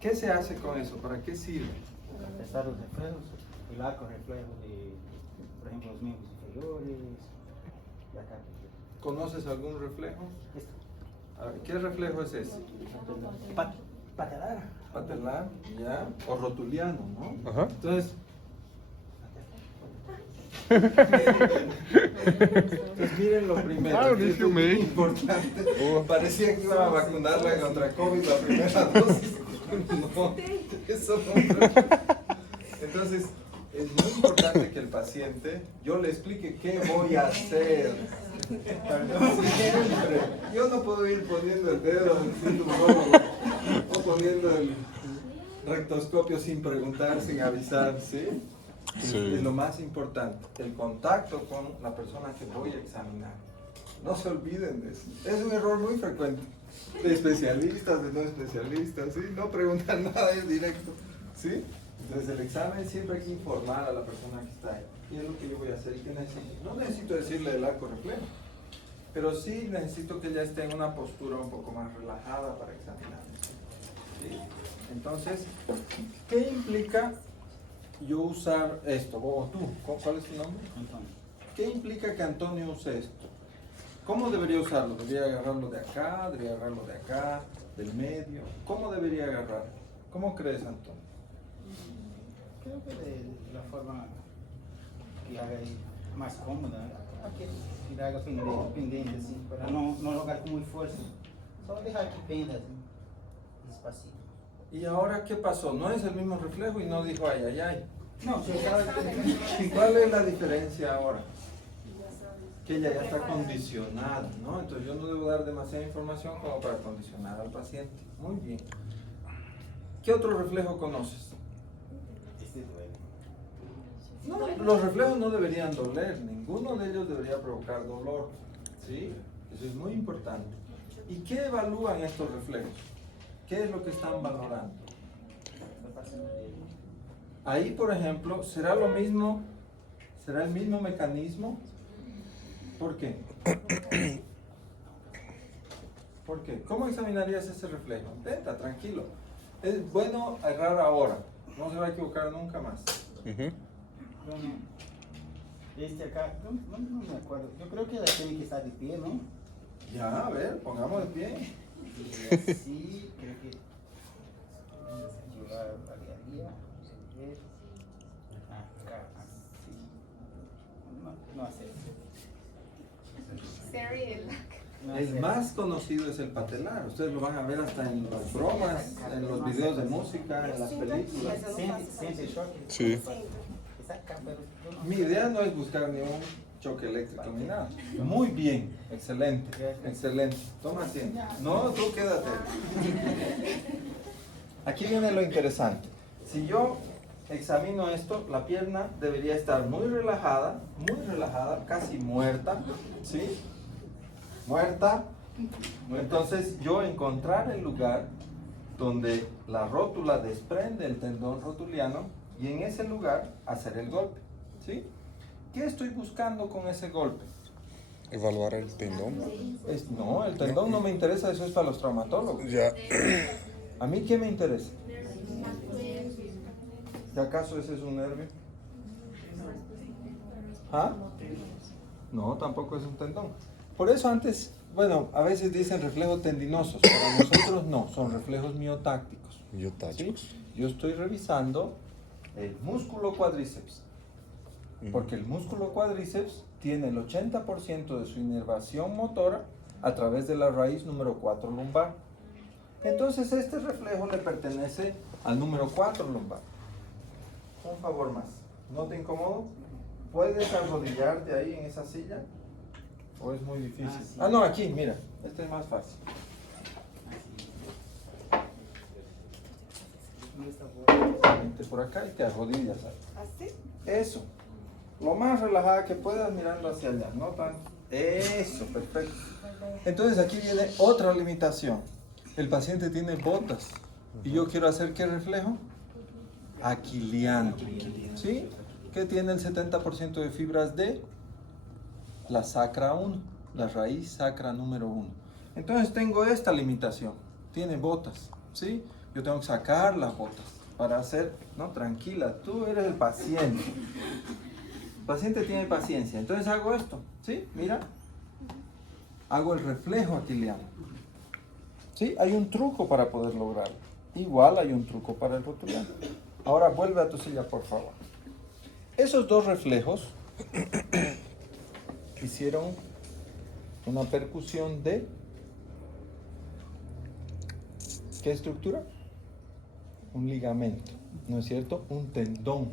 ¿Qué se hace con eso? ¿Para qué sirve? Para testar los reflejos, el arco reflejo de, por ejemplo, los miembros inferiores, de acá. ¿Conoces algún reflejo? Esto. A ver, ¿qué reflejo es ese? Patelar. Patelar, ya, o rotuliano, ¿no? Ajá. Entonces, miren lo primero, Ah, que buenísimo, esto es muy man. importante. Oh. Parecía que iba a vacunarla contra COVID la primera dosis. No, eso no. Entonces, es muy importante que el paciente, yo le explique qué voy a hacer. Siempre. Yo no puedo ir poniendo el dedo en el cinturón o poniendo el rectoscopio sin preguntar, sin avisar, ¿sí? Sí. Es lo más importante, el contacto con la persona que voy a examinar. No se olviden de eso. Es un error muy frecuente de especialistas, de no especialistas, ¿sí? No preguntan nada, es directo, ¿sí? Entonces el examen siempre hay que informar a la persona que está ahí. ¿Qué es lo que yo voy a hacer y qué necesito? No necesito decirle el arco reflejo, pero sí necesito que ella esté en una postura un poco más relajada para examinar. ¿Sí? Entonces, ¿qué implica yo usar esto? O tú, ¿cuál es tu nombre? Antonio. ¿Qué implica que Antonio use esto? ¿Cómo debería usarlo? ¿Debería agarrarlo de acá? ¿Debería agarrarlo de acá? ¿Del medio? ¿Cómo debería agarrar? ¿Cómo crees, Antonio? Creo que de la forma que haga ahí más cómoda, que le haga pendiente, así, para no lograr con muy fuerza. Solo dejar que penda, así, despacito. ¿Y ahora qué pasó? No es el mismo reflejo y no dijo ay, ay, ay. No, si estaba ¿Y cuál es la diferencia ahora? Que ella ya está condicionada, ¿no? Entonces yo no debo dar demasiada información como para condicionar al paciente. Muy bien. ¿Qué otro reflejo conoces? este duele. No, los reflejos no deberían doler, ninguno de ellos debería provocar dolor, ¿sí? Eso es muy importante. ¿Y qué evalúan estos reflejos? ¿Qué es lo que están valorando? Ahí, por ejemplo, ¿será lo mismo? ¿Será el mismo mecanismo? ¿Por qué? ¿Por qué? ¿Cómo examinarías ese reflejo? Venta, tranquilo. Es bueno errar ahora, no se va a equivocar nunca más. Ujú. Bueno, este acá, no me acuerdo. Yo creo que tiene que estar de pie, ¿no? Ya, a ver, pongamos de pie. Y así, creo que yo haría acá, así. No hace eso. No hace El eso. más conocido es el patelar. Ustedes lo van a ver hasta en las bromas, en los videos de música, en las películas. Siente el choque. Sí. Es acá, pero yo no- Mi idea no es buscar ni un choque eléctrico ni nada. Muy bien, excelente, excelente. Toma asiento. No, tú quédate. Aquí viene lo interesante. Si yo examino esto, la pierna debería estar muy relajada, casi muerta, ¿sí? Muerta. Entonces yo encontrar el lugar donde la rótula desprende el tendón rotuliano y en ese lugar hacer el golpe, ¿sí? ¿Qué estoy buscando con ese golpe? Evaluar el tendón. No, el tendón no me interesa, eso es para los traumatólogos. Ya. ¿A mí qué me interesa? ¿De acaso ese es un nervio? ¿Ah? No, tampoco es un tendón. Por eso antes, bueno, a veces dicen reflejos tendinosos, para nosotros no, son reflejos miotácticos. ¿Sí? Miotácticos. Yo estoy revisando el músculo cuádriceps, porque el músculo cuádriceps tiene el 80% de su inervación motora a través de la raíz número 4 lumbar. Entonces este reflejo le pertenece al número 4 lumbar. Un favor más, ¿no te incomodo? ¿Puedes arrodillarte ahí en esa silla? ¿O es muy difícil? Sí. Ah, no, aquí, mira, este es más fácil. No está bueno. Vente por acá y te arrodillas ahí. ¿Así? Eso. Lo más relajada que puedas mirando hacia allá, no tan. Eso, perfecto. Entonces aquí viene otra limitación. El paciente tiene botas. Y yo quiero hacer ¿qué reflejo? Aquiliano. ¿Sí? ¿Qué tiene el 70% de fibras de? La sacra 1, la raíz sacra número 1. Entonces tengo esta limitación. Tiene botas. ¿Sí? yo tengo que sacar las botas para hacer, no, tranquila, tú eres el paciente. El paciente tiene paciencia, entonces hago esto, ¿sí? Mira, hago el reflejo aquiliano. ¿Sí? Hay un truco para poder lograrlo. Igual hay un truco para el rotuliano. Ahora vuelve a tu silla, por favor. Esos dos reflejos hicieron una percusión de... ¿Qué estructura? Un ligamento, ¿no es cierto? Un tendón,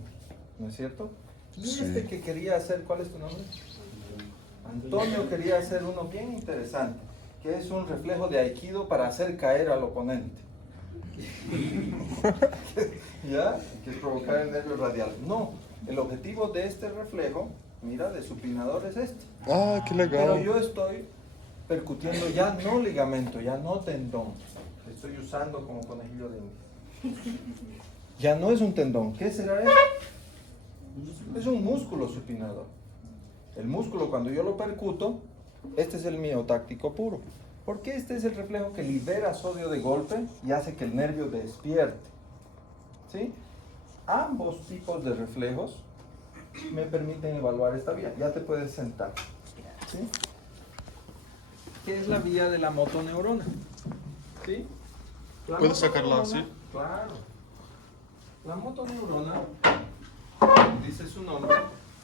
¿no es cierto? Y Sí. este que quería hacer, ¿cuál es tu nombre? Antonio quería hacer uno bien interesante, que es un reflejo de aikido para hacer caer al oponente. ¿Ya? Que es provocar el nervio radial. No, el objetivo de este reflejo, mira, de supinador es este. Ah, qué Pero legal. yo estoy percutiendo ya no ligamento, ya no tendón. Estoy usando como conejillo de indias. Ya no es un tendón. ¿Qué será eso? Es un músculo supinador. El músculo, cuando yo lo percuto, este es el miotáctico puro. Porque este es el reflejo que libera sodio de golpe y hace que el nervio despierte. ¿Sí? Ambos tipos de reflejos me permiten evaluar esta vía. Ya te puedes sentar. ¿Sí? ¿Qué es la vía de la motoneurona? ¿Sí? La ¿Puedo sacarla motoneurona, así? Claro. La motoneurona, dice su nombre,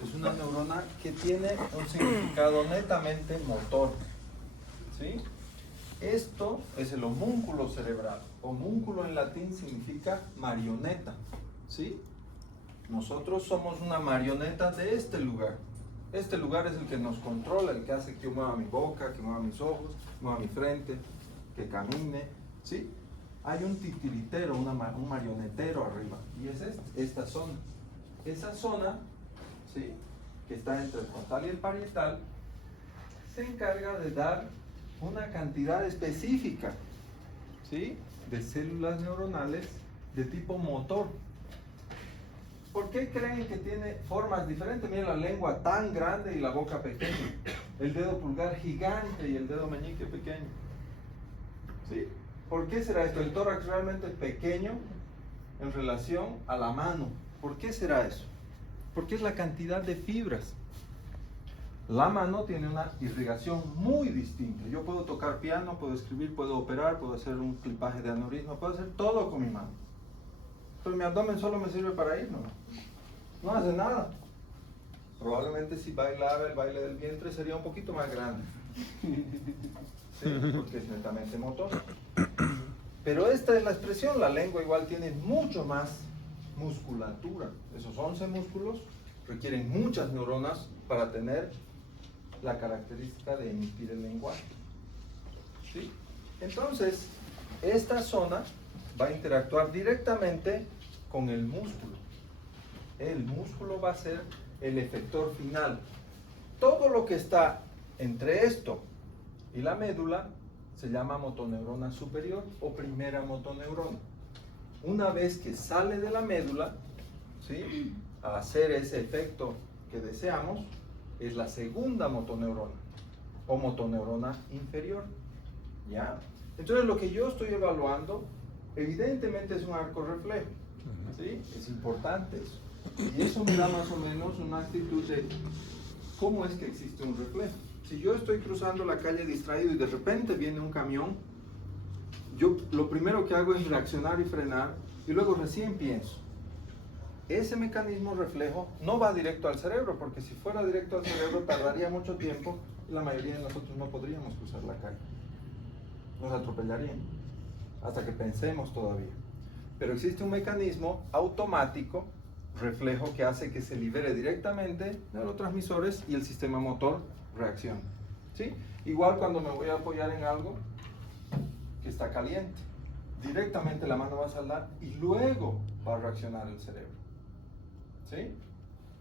es una neurona que tiene un significado netamente motor. ¿Sí? Esto es el homúnculo cerebral. Homúnculo en latín significa marioneta. ¿Sí? Nosotros somos una marioneta de este lugar. Este lugar es el que nos controla, el que hace que yo mueva mi boca, que mueva mis ojos, mueva mi frente, que camine. ¿Sí? Hay un titiritero, un marionetero arriba. Y es esta zona. Esa zona, ¿sí?, que está entre el frontal y el parietal, se encarga de dar una cantidad específica, ¿sí?, de células neuronales de tipo motor. ¿Por qué creen que tiene formas diferentes? Miren la lengua tan grande y la boca pequeña, el dedo pulgar gigante y el dedo meñique pequeño. ¿Sí? ¿Por qué será esto? El tórax realmente pequeño en relación a la mano. ¿Por qué será eso? Porque es la cantidad de fibras. La mano tiene una irrigación muy distinta. Yo puedo tocar piano, puedo escribir, puedo operar, puedo hacer un clipaje de aneurisma, puedo hacer todo con mi mano. Pero mi abdomen solo me sirve para ir, no hace nada. Probablemente si bailara el baile del vientre sería un poquito más grande. ¿Sí? Porque es netamente motor. Pero esta es la expresión, la lengua igual tiene mucho más musculatura. Esos 11 músculos requieren muchas neuronas para tener la característica de emitir el lenguaje. ¿Sí? Entonces, esta zona va a interactuar directamente con el músculo. El músculo va a ser el efector final. Todo lo que está entre esto y la médula se llama motoneurona superior o primera motoneurona. Una vez que sale de la médula, ¿sí?, a hacer ese efecto que deseamos, es la segunda motoneurona o motoneurona inferior. ¿Ya? Entonces lo que yo estoy evaluando evidentemente es un arco reflejo. ¿Sí? Es importante eso. Y eso me da más o menos una actitud de cómo es que existe un reflejo. Si yo estoy cruzando la calle distraído y de repente viene un camión, yo lo primero que hago es reaccionar y frenar y luego recién pienso. Ese mecanismo reflejo no va directo al cerebro, porque si fuera directo al cerebro tardaría mucho tiempo y la mayoría de nosotros no podríamos cruzar la calle. Nos atropellarían hasta que pensemos todavía. Pero existe un mecanismo automático, reflejo, que hace que se libere directamente neurotransmisores y el sistema motor reacciona. ¿Sí? Igual cuando me voy a apoyar en algo que está caliente, directamente la mano va a saldar y luego va a reaccionar el cerebro. ¿Sí?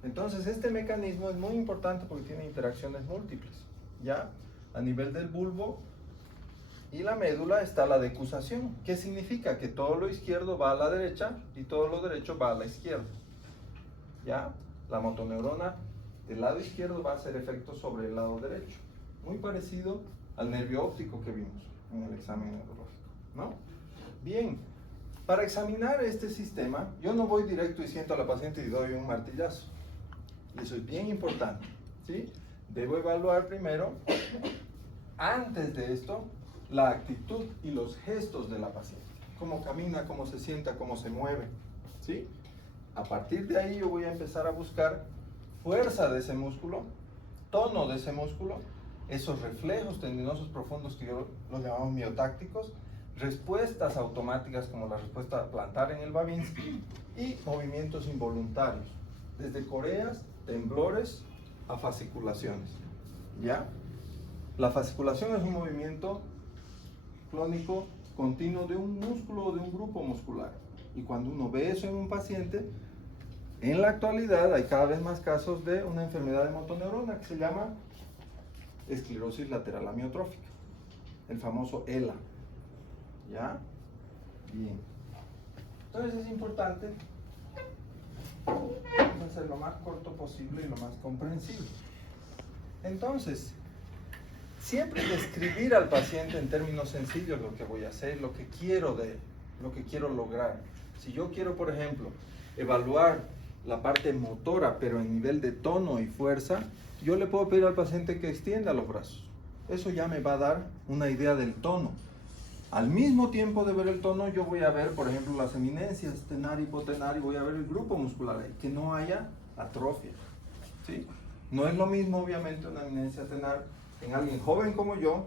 Entonces este mecanismo es muy importante porque tiene interacciones múltiples. ¿Ya? A nivel del bulbo y la médula está la decusación. ¿Qué significa? Que todo lo izquierdo va a la derecha y todo lo derecho va a la izquierda. ¿Ya? La motoneurona del lado izquierdo va a hacer efecto sobre el lado derecho. Muy parecido al nervio óptico que vimos en el examen neurológico, ¿no? Bien, Para examinar este sistema, yo no voy directo y siento a la paciente y doy un martillazo. Y eso es bien importante, ¿sí? Debo evaluar primero, antes de esto, la actitud y los gestos de la paciente. Cómo camina, cómo se sienta, cómo se mueve, ¿sí? A partir de ahí yo voy a empezar a buscar fuerza de ese músculo, tono de ese músculo, esos reflejos tendinosos profundos que yo los llamamos miotácticos, respuestas automáticas como la respuesta plantar en el Babinski y movimientos involuntarios, desde coreas, temblores a fasciculaciones, ¿ya? La fasciculación es un movimiento clónico continuo de un músculo o de un grupo muscular. Y cuando uno ve eso en un paciente, en la actualidad hay cada vez más casos de una enfermedad de motoneurona que se llama esclerosis lateral amiotrófica, el famoso ELA. ¿Ya? Bien. Entonces es importante hacer lo más corto posible y lo más comprensible. Entonces, siempre describir al paciente en términos sencillos lo que voy a hacer, lo que quiero de él, lo que quiero lograr. Si yo quiero, por ejemplo, evaluar la parte motora, pero en nivel de tono y fuerza, yo le puedo pedir al paciente que extienda los brazos. Eso ya me va a dar una idea del tono. Al mismo tiempo de ver el tono, yo voy a ver, por ejemplo, las eminencias tenar y hipotenar, y voy a ver el grupo muscular ahí, que no haya atrofia, ¿sí? No es lo mismo, obviamente, una eminencia tenar en alguien joven como yo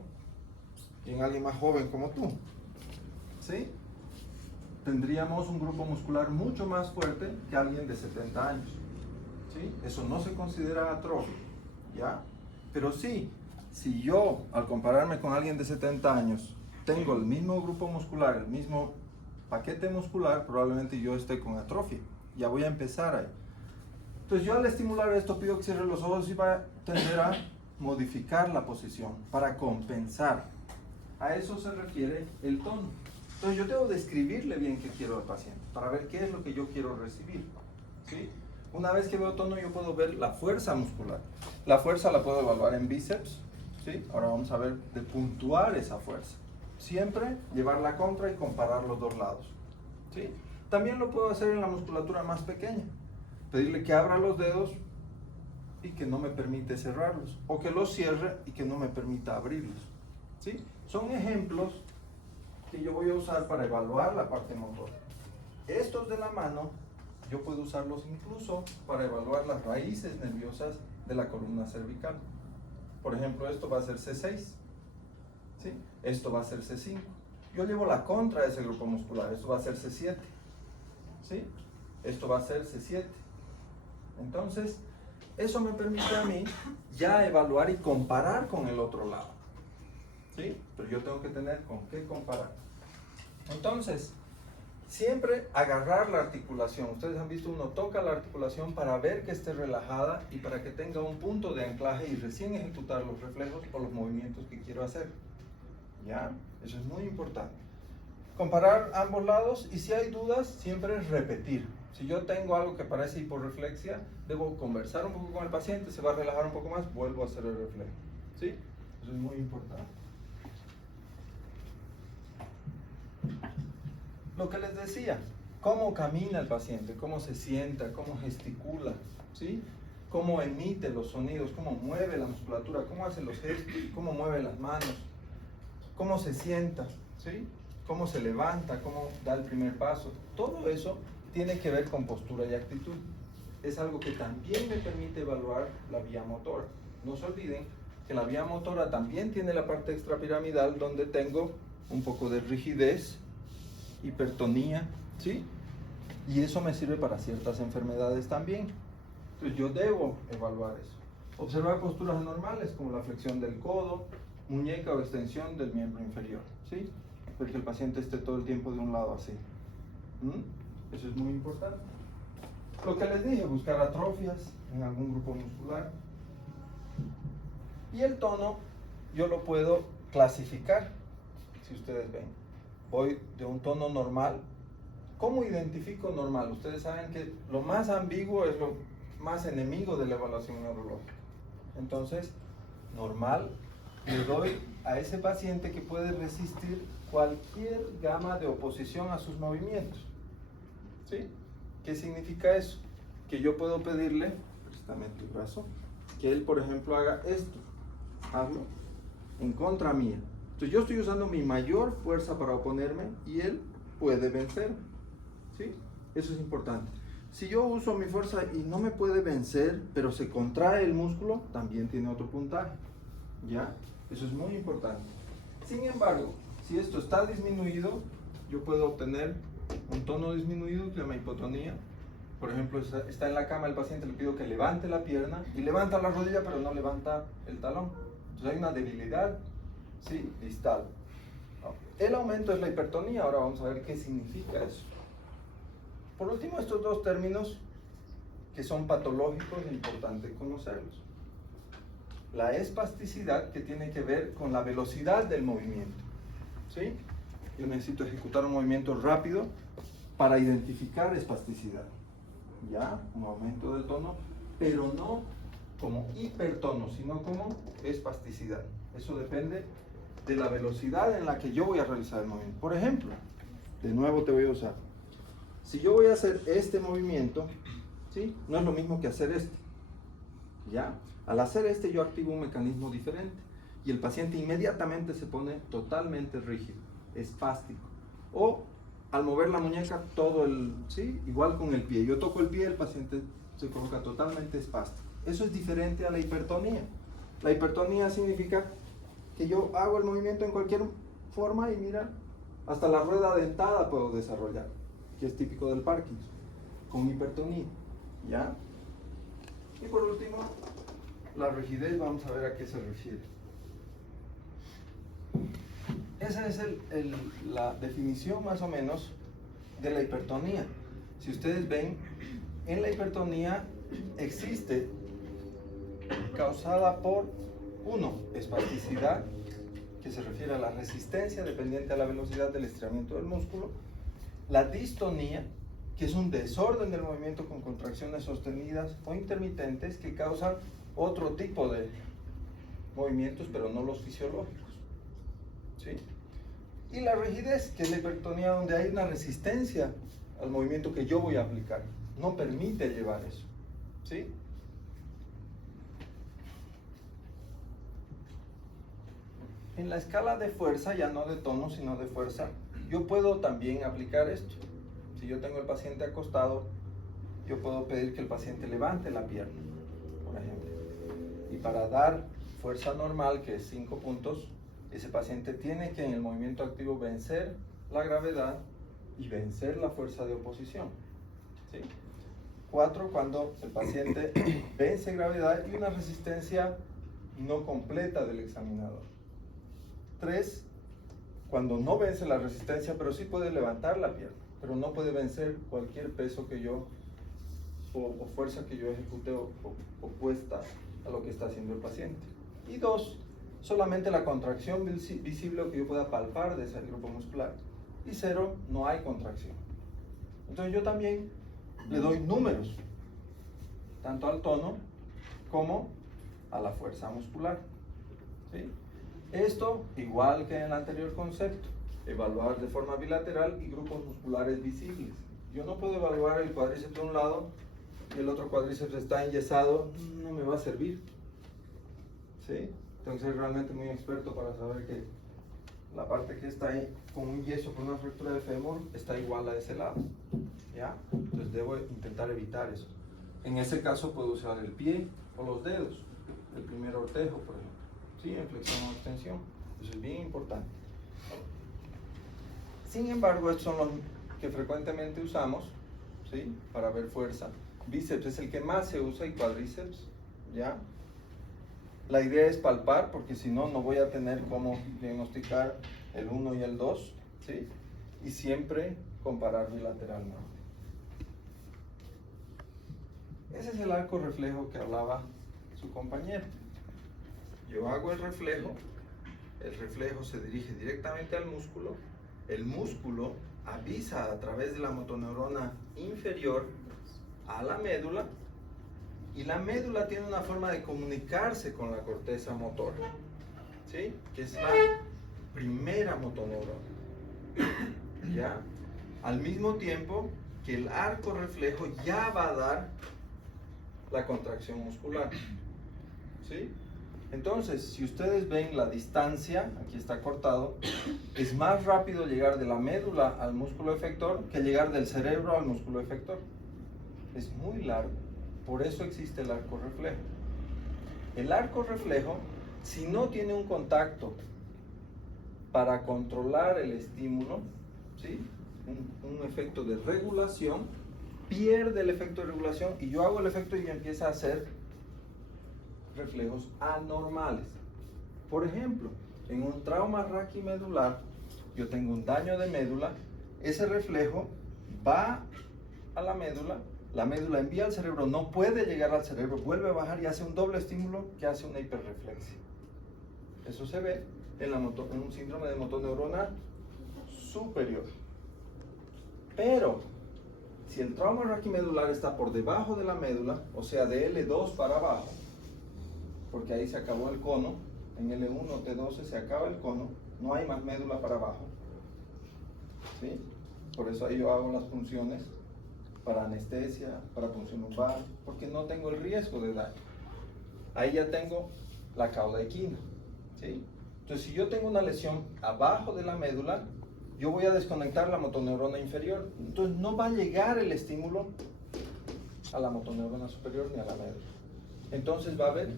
y en alguien más joven como tú, ¿sí? Tendríamos un grupo muscular mucho más fuerte que alguien de 70 años, ¿sí? Eso no se considera atrofia, ¿ya? Pero sí, si yo, al compararme con alguien de 70 años, tengo el mismo grupo muscular, el mismo paquete muscular, probablemente yo esté con atrofia. Ya voy a empezar ahí. Entonces yo al estimular esto pido que cierre los ojos y va a tender a modificar la posición para compensar. A eso se refiere el tono. Entonces yo tengo que describirle bien qué quiero al paciente para ver qué es lo que yo quiero recibir, ¿sí? Una vez que veo tono yo puedo ver la fuerza muscular. La fuerza la puedo evaluar en bíceps, ¿sí? Ahora vamos a ver de puntuar esa fuerza. Siempre llevar la contra y comparar los dos lados, ¿sí? También lo puedo hacer en la musculatura más pequeña. Pedirle que abra los dedos y que no me permite cerrarlos. O que los cierre y que no me permita abrirlos, ¿sí? Son ejemplos que yo voy a usar para evaluar la parte motora. Estos de la mano, yo puedo usarlos incluso para evaluar las raíces nerviosas de la columna cervical. Por ejemplo, esto va a ser C6. ¿Sí? Esto va a ser C5. Yo llevo la contra de ese grupo muscular. Esto va a ser C7. ¿Sí? Esto va a ser C7. Entonces, eso me permite a mí ya evaluar y comparar con el otro lado. ¿Sí? Pero yo tengo que tener con qué comparar. Entonces, siempre agarrar la articulación. Ustedes han visto, uno toca la articulación para ver que esté relajada y para que tenga un punto de anclaje y recién ejecutar los reflejos o los movimientos que quiero hacer. ¿Ya? Eso es muy importante. Comparar ambos lados y si hay dudas, siempre es repetir. Si yo tengo algo que parece hiporreflexia, debo conversar un poco con el paciente, se va a relajar un poco más, vuelvo a hacer el reflejo. ¿Sí? Eso es muy importante. Lo que les decía, cómo camina el paciente, cómo se sienta, cómo gesticula, ¿sí? Cómo emite los sonidos, cómo mueve la musculatura, cómo hace los gestos, cómo mueve las manos, cómo se sienta, ¿sí? Cómo se levanta, cómo da el primer paso. Todo eso tiene que ver con postura y actitud. Es algo que también me permite evaluar la vía motora. No se olviden que la vía motora también tiene la parte extrapiramidal donde tengo un poco de rigidez, hipertonía, ¿sí? Y eso me sirve para ciertas enfermedades también. Entonces yo debo evaluar eso. Observar posturas normales como la flexión del codo, muñeca o extensión del miembro inferior, ¿sí? Porque el paciente esté todo el tiempo de un lado así. Eso es muy importante. Lo que les dije, buscar atrofias en algún grupo muscular. Y el tono yo lo puedo clasificar, si ustedes ven. Voy de un tono normal. ¿Cómo identifico normal? Ustedes saben que lo más ambiguo es lo más enemigo de la evaluación neurológica. Entonces, normal le doy a ese paciente que puede resistir cualquier gama de oposición a sus movimientos. ¿Sí? ¿Qué significa eso? Que yo puedo pedirle, préstame tu brazo, que él, por ejemplo, haga esto. Hazlo en contra mía. Entonces yo estoy usando mi mayor fuerza para oponerme y él puede vencer. ¿Sí? Eso es importante. Si yo uso mi fuerza y no me puede vencer, pero se contrae el músculo, también tiene otro puntaje. ¿Ya? Eso es muy importante. Sin embargo, si esto está disminuido, yo puedo obtener un tono disminuido que se llama hipotonía. Por ejemplo, está en la cama el paciente, le pido que levante la pierna y levanta la rodilla, pero no levanta el talón. Entonces hay una debilidad, sí, distal. El aumento es la hipertonía. Ahora vamos a ver qué significa eso. Por último, estos dos términos que son patológicos e importante conocerlos. La espasticidad, que tiene que ver con la velocidad del movimiento. ¿Sí? Yo necesito ejecutar un movimiento rápido para identificar espasticidad. ¿Ya? Un aumento del tono, pero no como hipertono, sino como espasticidad. Eso depende de la velocidad en la que yo voy a realizar el movimiento. Por ejemplo, de nuevo te voy a usar. Si yo voy a hacer este movimiento, ¿sí? No es lo mismo que hacer este. ¿Ya? Al hacer este yo activo un mecanismo diferente y el paciente inmediatamente se pone totalmente rígido, espástico. O al mover la muñeca, ¿sí? Igual con el pie. Yo toco el pie, el paciente se coloca totalmente espástico. Eso es diferente a la hipertonía. La hipertonía significa que yo hago el movimiento en cualquier forma y mira, hasta la rueda dentada puedo desarrollar, que es típico del Parkinson, con hipertonía. ¿Ya? Y por último, la rigidez, vamos a ver a qué se refiere. Esa es la definición más o menos de la hipertonía. Si ustedes ven, en la hipertonía existe causada por, uno, espasticidad, que se refiere a la resistencia dependiente a la velocidad del estiramiento del músculo, la distonía, que es un desorden del movimiento con contracciones sostenidas o intermitentes que causan otro tipo de movimientos, pero no los fisiológicos. ¿Sí? Y la rigidez, que es la hipertonía donde hay una resistencia al movimiento que yo voy a aplicar. No permite llevar eso. ¿Sí? En la escala de fuerza, ya no de tono, sino de fuerza, yo puedo también aplicar esto. Si yo tengo el paciente acostado, yo puedo pedir que el paciente levante la pierna, por ejemplo. Y para dar fuerza normal, que es 5 puntos, ese paciente tiene que en el movimiento activo vencer la gravedad y vencer la fuerza de oposición. ¿Sí? 4, cuando el paciente vence gravedad y una resistencia no completa del examinador. 3, cuando no vence la resistencia, pero sí puede levantar la pierna, pero no puede vencer cualquier peso que yo o fuerza que yo ejecute opuesta a lo que está haciendo el paciente. Y 2, solamente la contracción visible que yo pueda palpar de ese grupo muscular. Y 0, no hay contracción. Entonces yo también le doy números, tanto al tono como a la fuerza muscular. ¿Sí? Esto, igual que en el anterior concepto, evaluar de forma bilateral y grupos musculares visibles. Yo no puedo evaluar el cuádriceps de un lado y el otro cuádriceps está enyesado, no me va a servir. ¿Sí? Tengo que ser realmente muy experto para saber que la parte que está ahí con un yeso, con una fractura de fémur, está igual a ese lado. ¿Ya? Entonces debo intentar evitar eso. En ese caso puedo usar el pie o los dedos, el primer ortejo, por ejemplo. ¿Sí? En flexión o extensión. Eso es bien importante. Sin embargo, estos son los que frecuentemente usamos, ¿sí? Para ver fuerza. Bíceps es el que más se usa y cuádriceps, ¿ya? La idea es palpar, porque si no, no voy a tener cómo diagnosticar el 1 y el 2, ¿sí? Y siempre comparar bilateralmente. Ese es el arco reflejo que hablaba su compañero. Yo hago el reflejo se dirige directamente al músculo, el músculo avisa a través de la motoneurona inferior a la médula, y la médula tiene una forma de comunicarse con la corteza motora. ¿Sí? ¿sí? Que es la primera motoneurona, ¿ya? Al mismo tiempo que el arco reflejo ya va a dar la contracción muscular, ¿sí? Entonces, si ustedes ven la distancia, aquí está cortado, es más rápido llegar de la médula al músculo efector que llegar del cerebro al músculo efector. Es muy largo, por eso existe el arco reflejo. El arco reflejo, si no tiene un contacto para controlar el estímulo, ¿sí? un efecto de regulación, pierde el efecto de regulación y yo hago el efecto y empieza a hacer reflejos anormales. Por ejemplo, en un trauma raquimedular, yo tengo un daño de médula, ese reflejo va a la médula envía al cerebro, no puede llegar al cerebro, vuelve a bajar y hace un doble estímulo que hace una hiperreflexia. Eso se ve en un síndrome de motoneurona superior. Pero, si el trauma raquimedular está por debajo de la médula, o sea de L2 para abajo, porque ahí se acabó el cono, en L1, T12 se acaba el cono, no hay más médula para abajo, ¿sí? Por eso ahí yo hago las punciones para anestesia, para punción lumbar, porque no tengo el riesgo de daño. Ahí ya tengo la cauda equina, ¿sí? Entonces, si yo tengo una lesión abajo de la médula, yo voy a desconectar la motoneurona inferior. Entonces, no va a llegar el estímulo a la motoneurona superior ni a la médula. Entonces, va a haber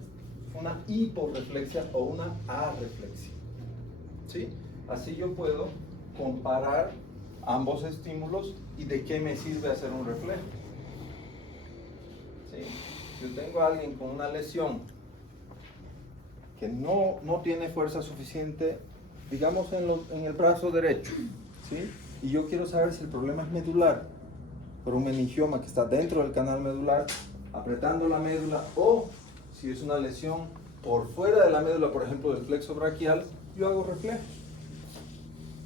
una hiporreflexia o una arreflexia, ¿sí? Así yo puedo comparar ambos estímulos y de qué me sirve hacer un reflejo, ¿sí? Si yo tengo a alguien con una lesión que no tiene fuerza suficiente, digamos en el brazo derecho, ¿sí? Y yo quiero saber si el problema es medular, por un meningioma que está dentro del canal medular, apretando la médula, o si es una lesión por fuera de la médula, por ejemplo del plexo braquial, yo hago reflejos.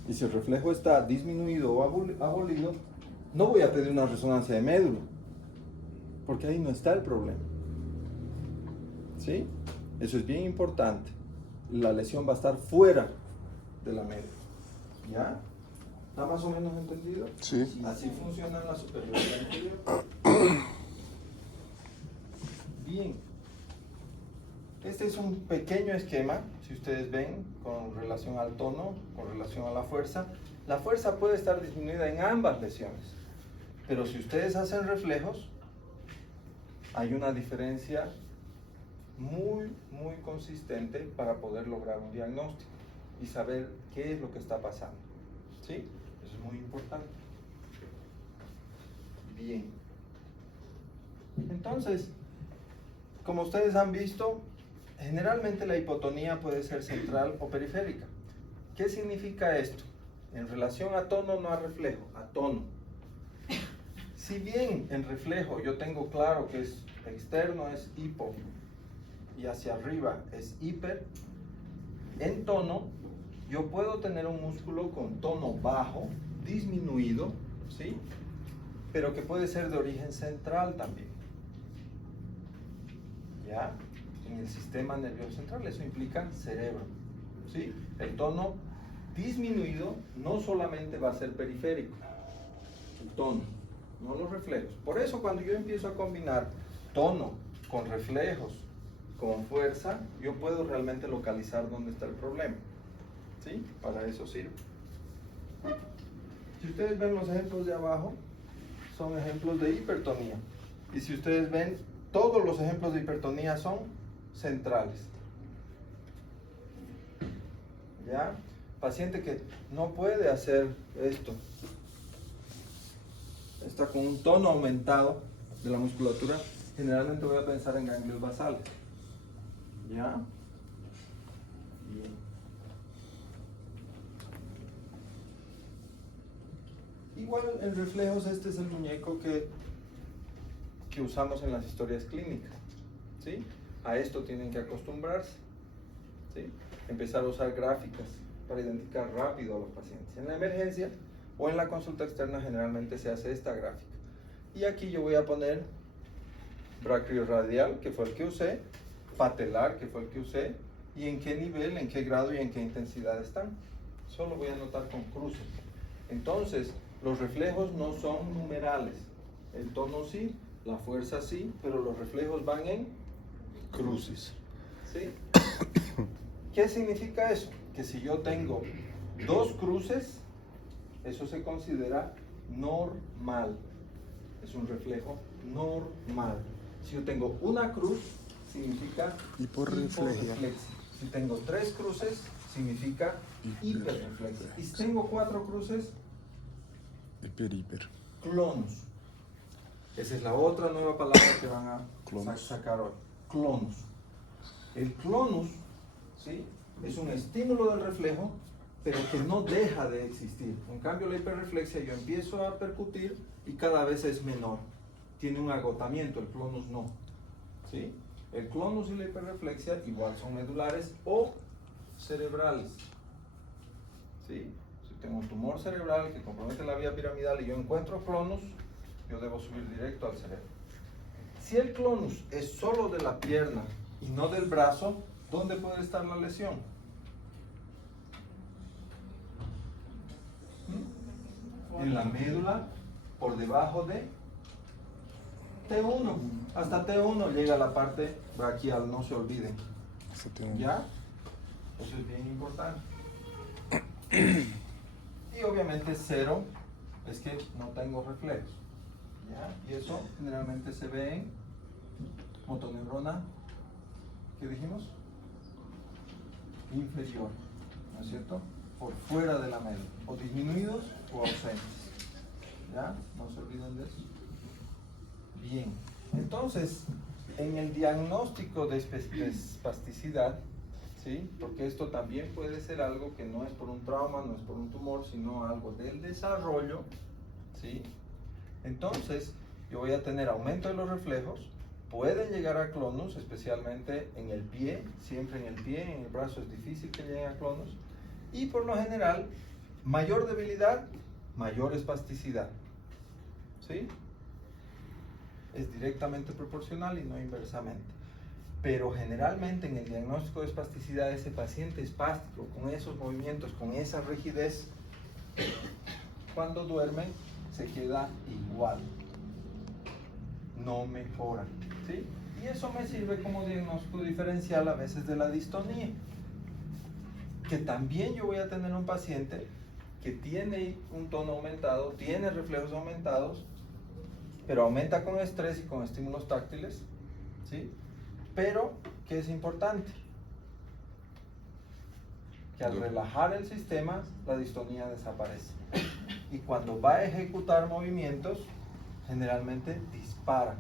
Y si el reflejo está disminuido o abolido, no voy a pedir una resonancia de médula, porque ahí no está el problema, ¿sí? Eso es bien importante. La lesión va a estar fuera de la médula, ¿ya? ¿Está más o menos entendido? Sí. Así funciona la superioridad inferior. Bien. Este es un pequeño esquema, si ustedes ven, con relación al tono, con relación a la fuerza. La fuerza puede estar disminuida en ambas lesiones, pero si ustedes hacen reflejos, hay una diferencia muy consistente para poder lograr un diagnóstico y saber qué es lo que está pasando, ¿sí? Eso es muy importante. Bien. Entonces, como ustedes han visto, generalmente la hipotonía puede ser central o periférica. ¿Qué significa esto? En relación a tono, no a reflejo, a tono. Si bien en reflejo yo tengo claro que es externo es hipo y hacia arriba es hiper, en tono yo puedo tener un músculo con tono bajo, disminuido, ¿sí? Pero que puede ser de origen central también, ¿ya? En el sistema nervioso central, eso implica cerebro, ¿sí? El tono disminuido no solamente va a ser periférico, el tono, no los reflejos. Por eso cuando yo empiezo a combinar tono con reflejos, con fuerza, yo puedo realmente localizar dónde está el problema, ¿sí? Para eso sirve. Si ustedes ven los ejemplos de abajo, son ejemplos de hipertonía. Y si ustedes ven, todos los ejemplos de hipertonía son centrales. ¿Ya? Paciente que no puede hacer esto, está con un tono aumentado de la musculatura, generalmente voy a pensar en ganglios basales. ¿Ya? Bien. Igual en reflejos este es el muñeco que usamos en las historias clínicas, ¿sí? A esto tienen que acostumbrarse, ¿sí? Empezar a usar gráficas para identificar rápido a los pacientes. En la emergencia o en la consulta externa generalmente se hace esta gráfica. Y aquí yo voy a poner brachiorradial, que fue el que usé, patelar, que fue el que usé, y en qué nivel, en qué grado y en qué intensidad están. Solo voy a anotar con cruces. Entonces, los reflejos no son numerales. El tono sí, la fuerza sí, pero los reflejos van en cruces. ¿Sí? ¿Qué significa eso? Que si yo tengo 2 cruces, eso se considera normal. Es un reflejo normal. Si yo tengo una cruz, significa hiporreflexia. Si tengo 3 cruces, significa hiperreflexia. Y si tengo 4 cruces, Hiper. clonus. Esa es la otra nueva palabra que van a sacar hoy. Clonus. El clonus, ¿sí?, es un estímulo del reflejo, pero que no deja de existir. En cambio, la hiperreflexia, yo empiezo a percutir y cada vez es menor. Tiene un agotamiento, el clonus no. ¿Sí? El clonus y la hiperreflexia igual son medulares o cerebrales. ¿Sí? Si tengo un tumor cerebral que compromete la vía piramidal y yo encuentro clonus, yo debo subir directo al cerebro. Si el clonus es solo de la pierna y no del brazo, ¿dónde puede estar la lesión? En la médula, por debajo de T1. Hasta T1 llega la parte braquial, no se olviden. ¿Ya? Eso es bien importante. Y obviamente 0 es que no tengo reflejos. ¿Ya? Y eso generalmente se ve en motoneurona, ¿qué dijimos? Inferior, ¿no es cierto? Por fuera de la médula, o disminuidos o ausentes. ¿Ya? No se olviden de eso. Bien, entonces, en el diagnóstico de espasticidad, ¿sí?, porque esto también puede ser algo que no es por un trauma, no es por un tumor, sino algo del desarrollo, ¿sí? Entonces, yo voy a tener aumento de los reflejos, pueden llegar a clonus, especialmente en el pie, siempre en el pie, en el brazo es difícil que lleguen a clonus, y por lo general, mayor debilidad, mayor espasticidad, ¿sí? Es directamente proporcional y no inversamente. Pero generalmente en el diagnóstico de espasticidad, ese paciente espástico, con esos movimientos, con esa rigidez, cuando duerme, se queda igual. No mejora, ¿sí? Y eso me sirve como diagnóstico diferencial a veces de la distonía. Que también yo voy a tener un paciente que tiene un tono aumentado, tiene reflejos aumentados, pero aumenta con estrés y con estímulos táctiles, ¿sí? Pero, ¿qué es importante? Que al relajar el sistema, la distonía desaparece. Y cuando va a ejecutar movimientos, generalmente dispara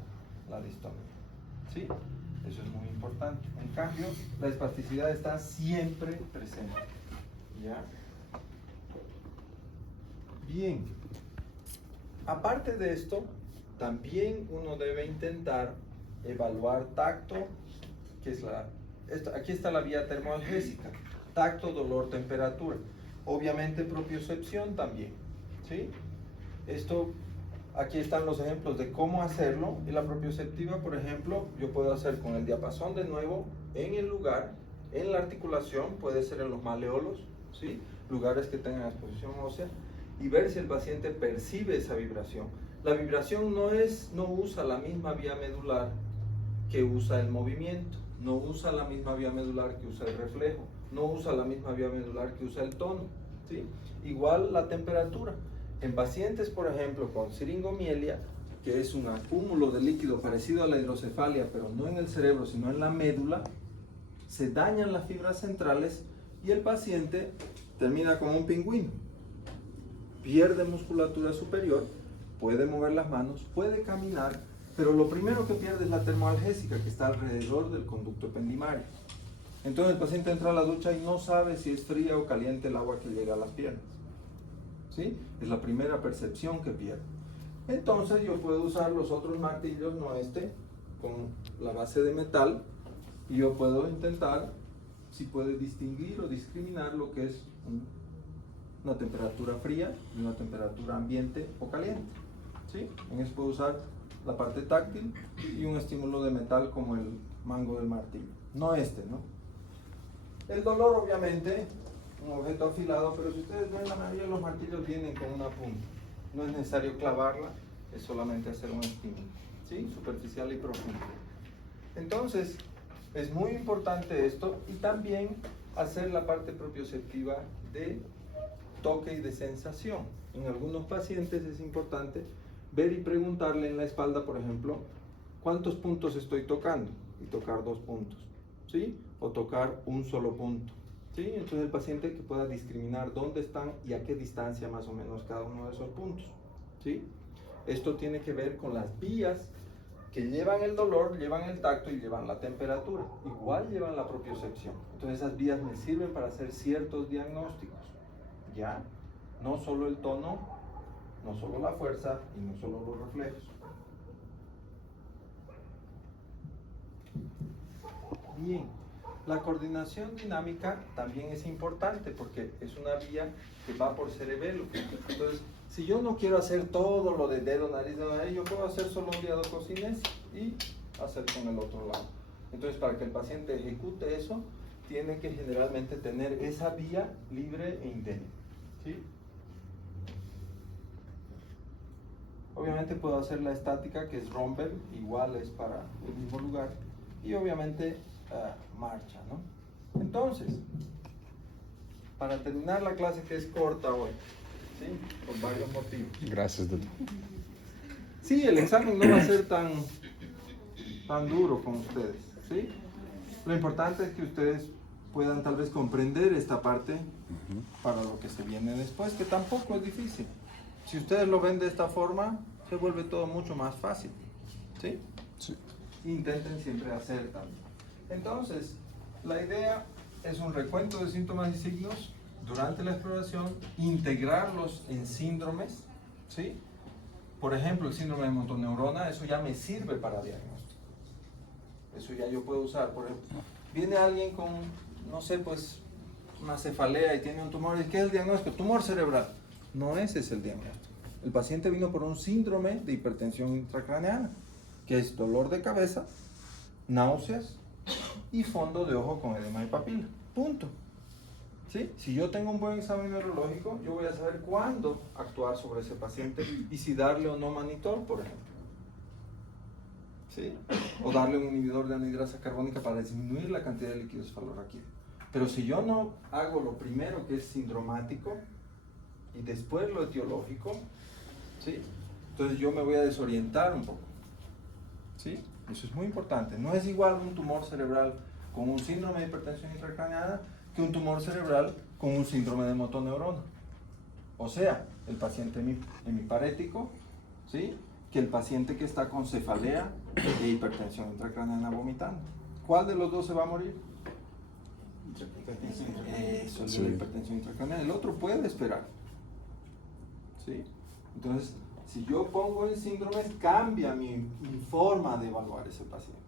la distonía, ¿sí? Eso es muy importante. En cambio, la espasticidad está siempre presente, ¿ya? Bien. Aparte de esto, también uno debe intentar evaluar tacto, que es aquí está la vía termoalgésica, tacto, dolor, temperatura. Obviamente propiocepción también, ¿sí? Esto, aquí están los ejemplos de cómo hacerlo. Y la propioceptiva, por ejemplo, yo puedo hacer con el diapasón de nuevo, en el lugar, en la articulación, puede ser en los maleolos, ¿sí?, lugares que tengan exposición ósea, y ver si el paciente percibe esa vibración. La vibración no usa la misma vía medular que usa el movimiento, no usa la misma vía medular que usa el reflejo, no usa la misma vía medular que usa el tono, ¿sí? Igual la temperatura. En pacientes, por ejemplo, con siringomielia, que es un acúmulo de líquido parecido a la hidrocefalia, pero no en el cerebro, sino en la médula, se dañan las fibras centrales y el paciente termina como un pingüino. Pierde musculatura superior, puede mover las manos, puede caminar, pero lo primero que pierde es la termoalgésica, que está alrededor del conducto ependimario. Entonces el paciente entra a la ducha y no sabe si es fría o caliente el agua que llega a las piernas, ¿sí? Es la primera percepción que pierde. Entonces yo puedo usar los otros martillos, no este, con la base de metal, y yo puedo intentar si puede distinguir o discriminar lo que es una temperatura fría y una temperatura ambiente o caliente, ¿sí? En eso puedo usar la parte táctil y un estímulo de metal como el mango del martillo. No este, ¿no? El dolor, obviamente, un objeto afilado, pero si ustedes ven, la mayoría de los martillos vienen con una punta. No es necesario clavarla, es solamente hacer un estímulo, ¿sí? Superficial y profundo. Entonces, es muy importante esto y también hacer la parte propioceptiva de toque y de sensación. En algunos pacientes es importante ver y preguntarle en la espalda, por ejemplo, ¿cuántos puntos estoy tocando? Y tocar 2 puntos, ¿sí? O tocar un solo punto, ¿sí? Entonces el paciente que pueda discriminar dónde están y a qué distancia más o menos cada uno de esos puntos, ¿sí? Esto tiene que ver con las vías que llevan el dolor, llevan el tacto y llevan la temperatura. Igual llevan la propiocepción. Entonces esas vías me sirven para hacer ciertos diagnósticos, ¿ya? No solo el tono, no solo la fuerza y no solo los reflejos. Bien, la coordinación dinámica también es importante porque es una vía que va por cerebelo. Entonces, si yo no quiero hacer todo lo de dedo, nariz, yo puedo hacer solo un diado cosinés y hacer con el otro lado. Entonces, para que el paciente ejecute eso, tiene que generalmente tener esa vía libre e intensa, ¿sí? Obviamente puedo hacer la estática, que es romper, igual es para el mismo lugar, y obviamente marcha, ¿no? Entonces, para terminar la clase, que es corta hoy, ¿sí? Por varios motivos. Gracias, doctor. Sí, el examen no va a ser tan duro con ustedes, ¿sí? Lo importante es que ustedes puedan tal vez comprender esta parte para lo que se viene después, que tampoco es difícil. Si ustedes lo ven de esta forma, se vuelve todo mucho más fácil, ¿sí? Sí. Intenten siempre hacer también. Entonces, la idea es un recuento de síntomas y signos durante la exploración, integrarlos en síndromes, ¿sí? Por ejemplo, el síndrome de motoneurona, eso ya me sirve para diagnóstico. Eso ya yo puedo usar. Por ejemplo, viene alguien con, no sé, pues, una cefalea y tiene un tumor. ¿Y qué es el diagnóstico? Tumor cerebral. No ese es el diagnóstico. El paciente vino por un síndrome de hipertensión intracraneana, que es dolor de cabeza, náuseas y fondo de ojo con edema de papila. Punto. ¿Sí? Si yo tengo un buen examen neurológico, yo voy a saber cuándo actuar sobre ese paciente y si darle o no mannitol, por ejemplo. ¿Sí? O darle un inhibidor de anhidrasa carbónica para disminuir la cantidad de líquido cefalorraquídeo. Pero si yo no hago lo primero, que es sindromático, y después lo etiológico, ¿sí? Entonces yo me voy a desorientar un poco, ¿sí? Eso es muy importante. No es igual un tumor cerebral con un síndrome de hipertensión intracraneana que un tumor cerebral con un síndrome de motoneurona. O sea, el paciente hemiparético, ¿sí? Que el paciente que está con cefalea e hipertensión intracraneana vomitando. ¿Cuál de los dos se va a morir? Eso, el de la hipertensión intracraneana. El otro puede esperar, ¿sí? Entonces, si yo pongo en síndromes, cambia mi forma de evaluar ese paciente.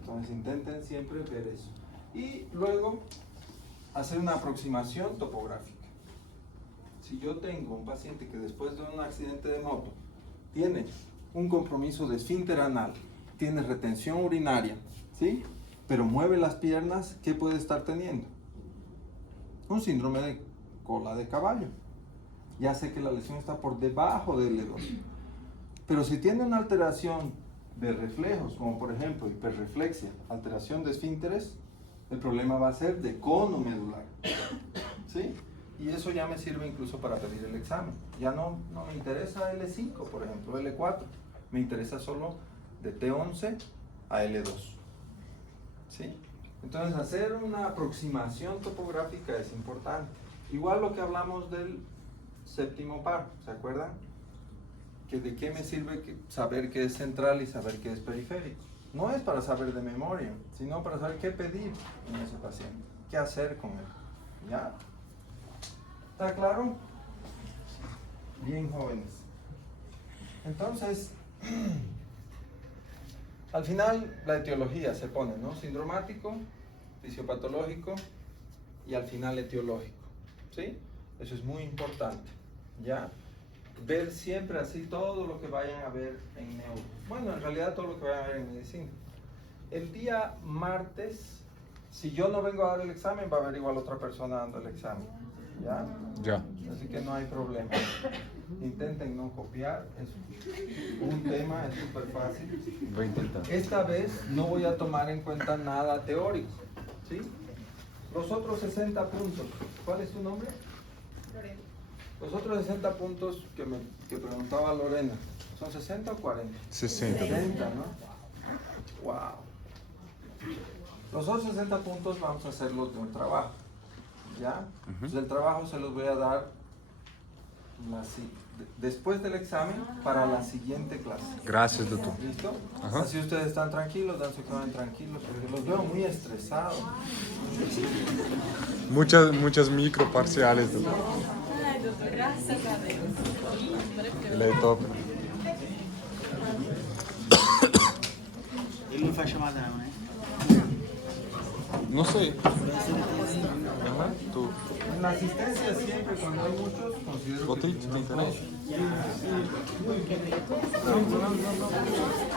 Entonces, intenten siempre ver eso. Y luego, hacer una aproximación topográfica. Si yo tengo un paciente que después de un accidente de moto tiene un compromiso de esfínter anal, tiene retención urinaria, ¿sí? Pero mueve las piernas, ¿qué puede estar teniendo? Un síndrome de cola de caballo. Ya sé que la lesión está por debajo del L2. Pero si tiene una alteración de reflejos, como por ejemplo hiperreflexia, alteración de esfínteres, el problema va a ser de cono medular, ¿sí? Y eso ya me sirve incluso para pedir el examen. Ya no me interesa L5, por ejemplo, L4. Me interesa solo de T11 a L2, ¿sí? Entonces, hacer una aproximación topográfica es importante. Igual lo que hablamos del séptimo par, ¿se acuerdan? Que de qué me sirve saber qué es central y saber qué es periférico. No es para saber de memoria, sino para saber qué pedir en ese paciente, qué hacer con él. ¿Ya? ¿Está claro? Bien, jóvenes. Entonces, al final la etiología se pone, ¿no? Sindromático, fisiopatológico y al final etiológico, ¿sí? Eso es muy importante, ¿ya? Ver siempre así todo lo que vayan a ver en neuro. Bueno, en realidad todo lo que vayan a ver en medicina. El día martes Si yo no vengo a dar el examen, va a haber igual otra persona dando el examen. ¿Ya? Ya. Así que no hay problema. Intenten no copiar. Es un tema, es súper fácil. Voy a intentar. Esta vez no voy a tomar en cuenta nada teórico. ¿Sí? Los otros 60 puntos. ¿Cuál es tu nombre? Lorena. Los otros 60 puntos que preguntaba Lorena, ¿son 60 o 40? 60. 60, ¿no? Wow. Los otros 60 puntos vamos a hacerlos de un trabajo. ¿Ya? Entonces el trabajo se los voy a dar después del examen para la siguiente clase. Gracias, doctor. ¿Listo? Ajá. Así ustedes están tranquilos, dan su examen tranquilos, porque los veo muy estresados. Muchas micro parciales, doctor. Ay, doctor, gracias a Deus. Ele é top. Ele não faz chamada não, né? Não sei. Aham, tu. En la asistencia siempre, cuando hay muchos, considero Botei, que... tu tem internet? No, no, no, no.